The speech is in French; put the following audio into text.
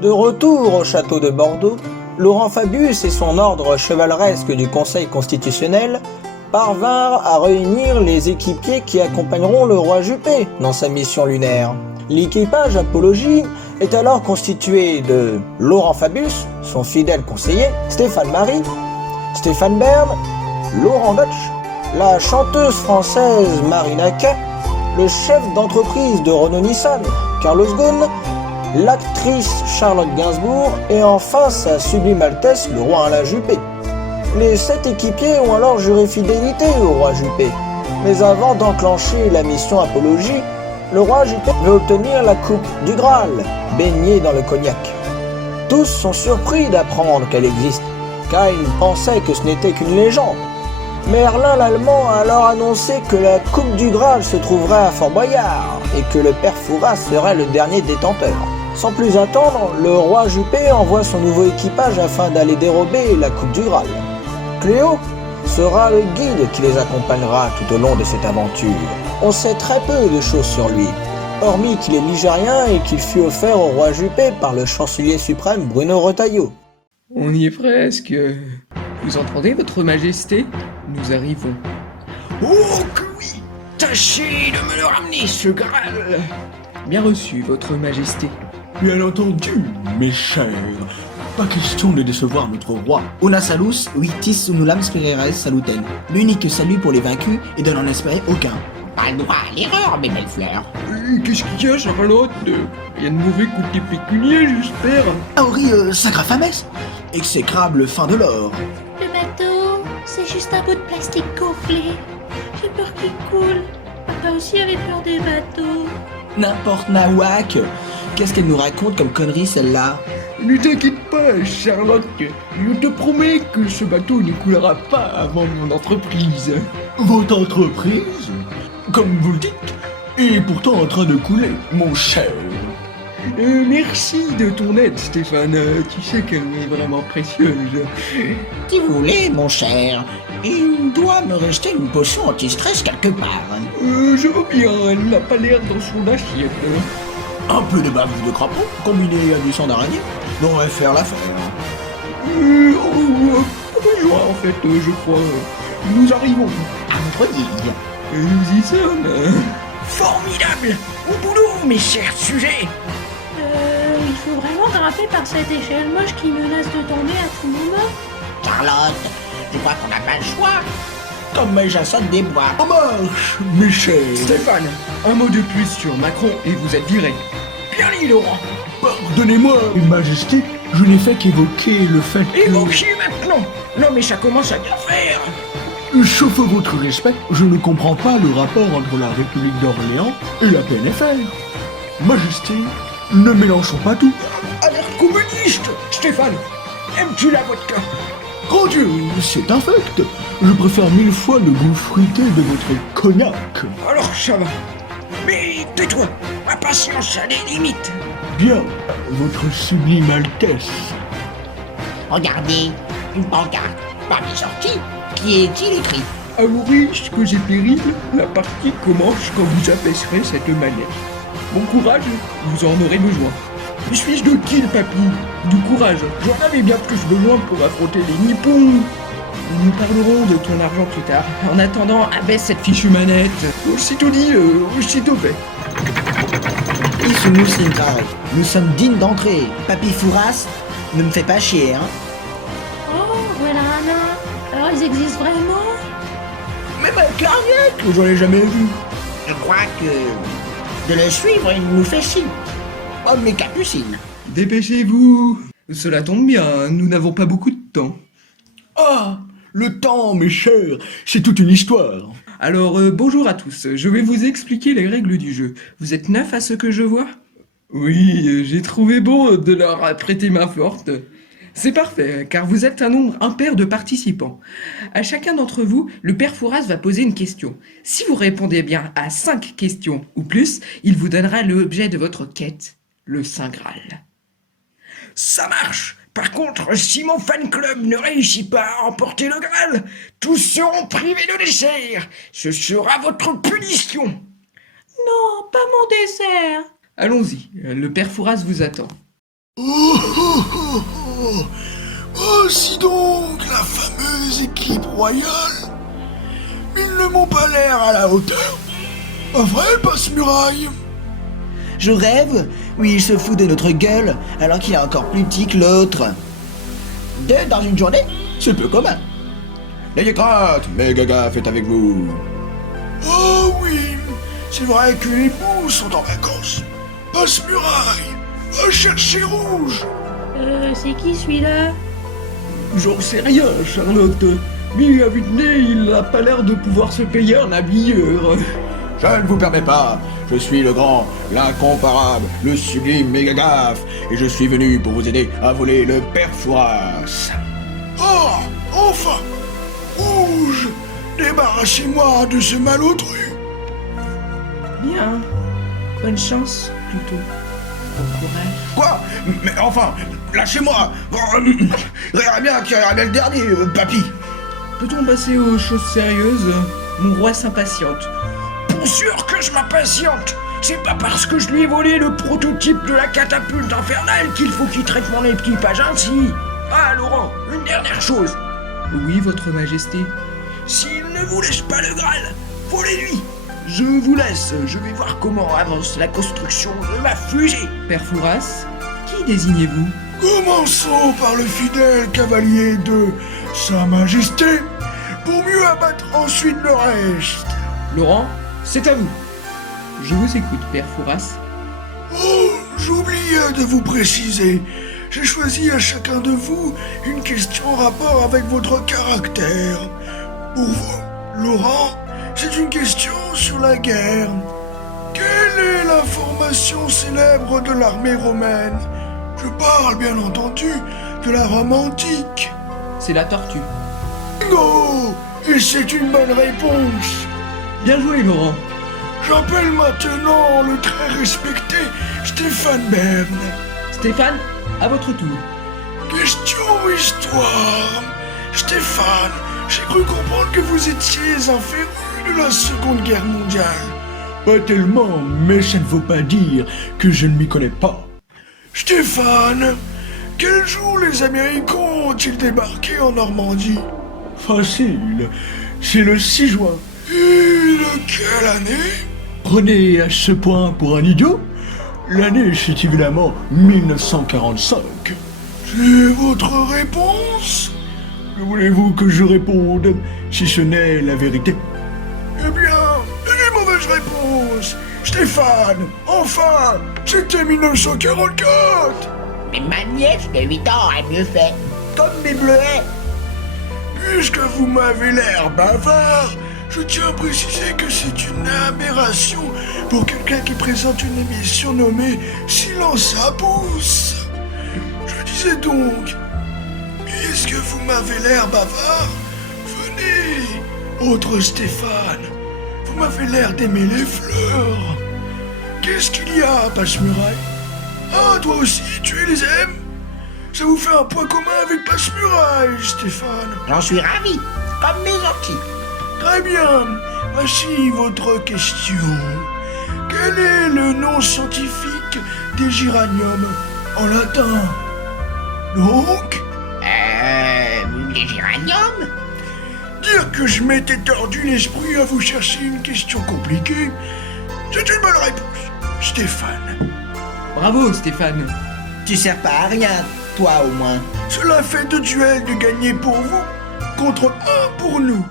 De retour au château de Bordeaux, Laurent Fabius et son ordre chevaleresque du Conseil constitutionnel parvinrent à réunir les équipiers qui accompagneront le roi Juppé dans sa mission lunaire. L'équipage Apologie est alors constitué de Laurent Fabius, son fidèle conseiller, Stéphane Marie, Stéphane Bern, Laurent Deutsch, la chanteuse française Marina Kaye, le chef d'entreprise de Renault-Nissan, Carlos Ghosn, l'actrice Charlotte Gainsbourg et enfin sa sublime Altesse le roi Alain Juppé. Les 7 équipiers ont alors juré fidélité au roi Juppé. Mais avant d'enclencher la mission Apologie, le roi Juppé veut obtenir la coupe du Graal, baignée dans le cognac. Tous sont surpris d'apprendre qu'elle existe, car ils pensaient que ce n'était qu'une légende. Merlin l'Allemand a alors annoncé que la coupe du Graal se trouverait à Fort Boyard et que le père Fouras serait le dernier détenteur. Sans plus attendre, le roi Juppé envoie son nouveau équipage afin d'aller dérober la coupe du Graal. Cléo sera le guide qui les accompagnera tout au long de cette aventure. On sait très peu de choses sur lui, hormis qu'il est ligérien et qu'il fut offert au roi Juppé par le chancelier suprême Bruno Retailleau. On y est presque. Vous entendez, votre majesté? Nous arrivons. Oh que oui! Tâchez de me le ramener, ce Graal! Bien reçu, votre majesté. Bien entendu, mes chers. Pas question de décevoir notre roi. Una salus, victis unulams pereres saluten. L'unique salut pour les vaincus et de n'en espérer aucun. Pas le droit à l'erreur, mes belles fleurs. Qu'est-ce qu'il y a, Charlotte? Rien de mauvais côté pécunier, j'espère. Ah oui, sacra-famesse! Exécrable fin de l'or. Le bateau, c'est juste un bout de plastique gonflé. J'ai peur qu'il coule. Papa aussi avait peur des bateaux. N'importe nawak. Qu'est-ce qu'elle nous raconte comme connerie celle-là? Ne t'inquiète pas, Charlotte. Je te promets que ce bateau ne coulera pas avant mon entreprise. Votre entreprise, comme vous le dites, est pourtant en train de couler, mon cher. Merci de ton aide, Stéphane. Tu sais qu'elle est vraiment précieuse. Si vous voulez, mon cher, il doit me rester une potion anti-stress quelque part. Je veux bien, elle n'a pas l'air dans son assiette. Un peu de bave de crapaud, combiné à du sang d'araignée, devrait faire l'affaire. Rejoins en fait, je crois. Nous arrivons. À votre guide. Nous y sommes. Formidable! Au boulot, mes chers sujets! Il faut vraiment grimper par cette échelle moche qui menace de tomber à tout moment. Charlotte, je crois qu'on n'a pas le choix. Comme Jason des bois. En marche, mes chers. Stéphane, un mot de plus sur Macron et vous êtes viré. Bien dit, Laurent. Pardonnez-moi, Majesté, je n'ai fait qu'évoquer le fait que... Évoquez maintenant! Non, mais ça commence à bien faire! Sauf votre respect, je ne comprends pas le rapport entre la République d'Orléans et la PNFR. Majesté, ne mélangeons pas tout. Alerte communiste! Stéphane, aimes-tu la vodka? Grand Dieu, c'est infect. Je préfère 1000 fois le goût fruité de votre cognac. Alors ça va. Mais tais-toi, ma patience a des limites. Bien, votre sublime Altesse. Regardez, une pancarte, parmi sortie, qui est-il écrit? À vos risques et périls, la partie commence quand vous abaisserez cette manette. Bon courage, vous en aurez besoin. Suis-je de qui, le papy? Du courage. J'en avais bien plus besoin pour affronter les Nippons. Nous parlerons de ton argent plus tard. En attendant, abaisse cette fichue manette. Aussitôt dit, aussitôt fait. Issumus Intrae. Nous sommes dignes d'entrer. Papy Fouras, ne me fais pas chier, hein. Oh, voilà un nain. Alors ils existent vraiment? Mais ma clarinette, j'en ai jamais vu. Je crois que de le suivre, il nous fait signe. Comme les capucines. Dépêchez-vous. Cela tombe bien, nous n'avons pas beaucoup de temps. Ah, le temps, mes chers, c'est toute une histoire. Alors, bonjour à tous, je vais vous expliquer les règles du jeu. Vous êtes neuf à ce que je vois? Oui, j'ai trouvé bon de leur prêter main forte. C'est parfait, car vous êtes un nombre impair de participants. À chacun d'entre vous, le père Fouras va poser une question. Si vous répondez bien à 5 questions ou plus, il vous donnera l'objet de votre quête, le Saint Graal. Ça marche! Par contre, si mon fan club ne réussit pas à emporter le Graal, tous seront privés de dessert. Ce sera votre punition. Non, pas mon dessert. Allons-y, le père Fouras vous attend. Oh, oh, oh, oh. Voici donc la fameuse équipe royale. Ils ne m'ont pas l'air à la hauteur. Pas vrai, Passe-Muraille? Je rêve? Oui, il se fout de notre gueule, alors qu'il est encore plus petit que l'autre. Deux dans une journée? C'est peu commun. N'ayez crainte, Mégagaffe est avec vous. Oh oui, c'est vrai que les bouts sont en vacances. Passe-Muraille, va chercher Rouge. C'est qui celui-là? J'en sais rien, Charlotte. Mais à vue de nez, il n'a pas l'air de pouvoir se payer un habilleur. Je ne vous permets pas. Je suis le grand, l'incomparable, le sublime Mégagaffe, et je suis venu pour vous aider à voler le père Fouras. Ah, enfin, Rouge, débarrassez-moi de ce malotru. Bien. Bonne chance, plutôt. Bon courage. Quoi? Mais enfin, lâchez-moi. Rira bien qui rira bien le dernier, papy. Peut-on passer aux choses sérieuses? Mon roi s'impatiente. Pour sûr que je m'impatiente. C'est pas parce que je lui ai volé le prototype de la catapulte infernale qu'il faut qu'il traite mon équipage ainsi. Ah, Laurent, une dernière chose. Oui, votre majesté. S'il ne vous laisse pas le Graal, volez-lui. Je vous laisse, je vais voir comment avance la construction de ma fusée. Père Fouras, qui désignez-vous? Commençons par le fidèle cavalier de Sa Majesté, pour mieux abattre ensuite le reste. Laurent, c'est à vous. Je vous écoute, Père Fouras. Oh, j'oubliais de vous préciser. J'ai choisi à chacun de vous une question en rapport avec votre caractère. Pour vous, Laurent, c'est une question sur la guerre. Quelle est la formation célèbre de l'armée romaine? Je parle bien entendu de la Rome antique. C'est la tortue. Bingo! Et c'est une bonne réponse. Bien joué, Laurent. J'appelle maintenant le très respecté Stéphane Bern. Stéphane, à votre tour. Question histoire. Stéphane, j'ai cru comprendre que vous étiez un féru de la Seconde Guerre mondiale. Pas tellement, mais ça ne veut pas dire que je ne m'y connais pas. Stéphane, quel jour les Américains ont-ils débarqué en Normandie? Facile, c'est le 6 juin. Et de quelle année? Prenez à ce point pour un idiot? L'année, c'est évidemment 1945. C'est votre réponse? Que voulez-vous que je réponde, si ce n'est la vérité? Eh bien, une mauvaise réponse. Stéphane, enfin, c'était 1944. Mais ma nièce de 8 ans a mieux fait. Comme mes bleuets. Puisque vous m'avez l'air bavard, je tiens à préciser que c'est une aberration pour quelqu'un qui présente une émission nommée Silence à pouce. Je disais donc, puisque vous m'avez l'air bavard, venez, autre Stéphane, vous m'avez l'air d'aimer les fleurs. Qu'est-ce qu'il y a, Passe-Muraille? Ah, toi aussi, tu les aimes? Ça vous fait un point commun avec Passe-Muraille, Stéphane. J'en suis ravi, comme mes orties. Très bien, voici votre question. Quel est le nom scientifique des géraniums en latin? Donc, Les géraniums? dire que je m'étais tordu l'esprit à vous chercher une question compliquée, c'est une bonne réponse, Stéphane. Bravo, Stéphane. Tu sers pas à rien, toi au moins. Cela fait 2 duels de gagner pour vous, contre 1 pour nous.